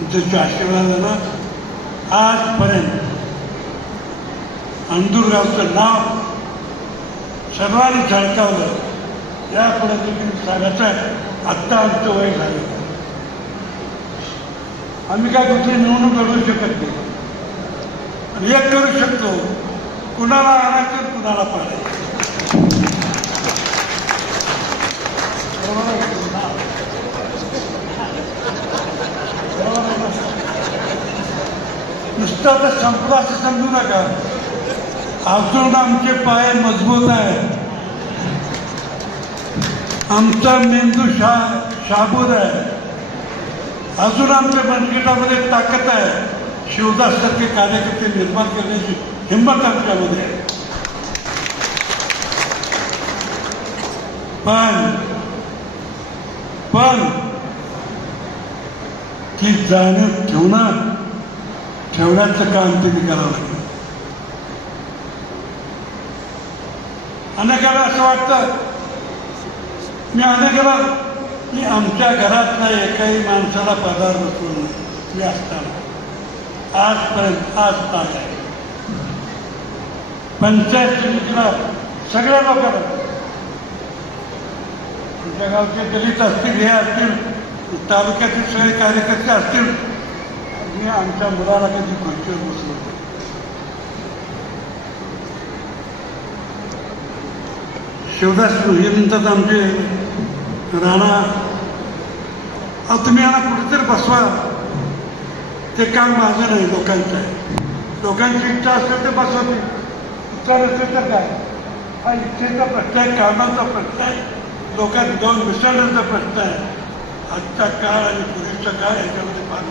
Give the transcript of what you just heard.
तुमच्या आशीर्वादानं आजपर्यंत अंदूरगावचं नाव सर्वांनी झळकावलं. यापुढे देखील सांगायचं आहे आत्ता आमचं वय झालं. आम्ही काय कुठली निवडणूक करू शकत नाही. आणि एक करू शकतो कुणाला आणायचं कुणाला पाडायचं? नुसतं तर संपलं असं समजू नका अजून आमचे पाय मज़बूत आहेत आमचा मेंदू शा शाबूत आहे अजून आमच्या मनकिटामध्ये ताकद आहे शिवदाससारखे कार्यकर्ते निर्माण करण्याची हिंमत आमच्यामध्ये आहे पण पण ठेवण्याचं काम तुम्ही करावं लागेल. अनेकाला असं वाटतं मी अनेकाला मी आमच्या घरातल्या एकाही माणसाला पगार बसून मी असताना. आजपर्यंत आज ताज आहे. पंचायत समितीला सगळ्या लोकांना. आमच्या गावचे दलित असतील हे असतील तालुक्यातील सगळे कार्यकर्ते असतील मी आमच्या मुलाला कधी खुर्चीवर बसलो शिवदास हे म्हणतात आमचे राणा अहो तुम्ही यांना कुठेतरी बसवा. ते काम माझं नाही लोकांचं आहे. लोकांची इच्छा असेल तर बसवा इच्छा नसेल तर काय? हा इच्छेचा प्रश्न आहे कामाचा प्रश्न आहे लोकांनी जाऊन मिसळण्याचा प्रश्न आहे. आजचा काळ आणि पूर्वीचा काळ याच्यामध्ये फार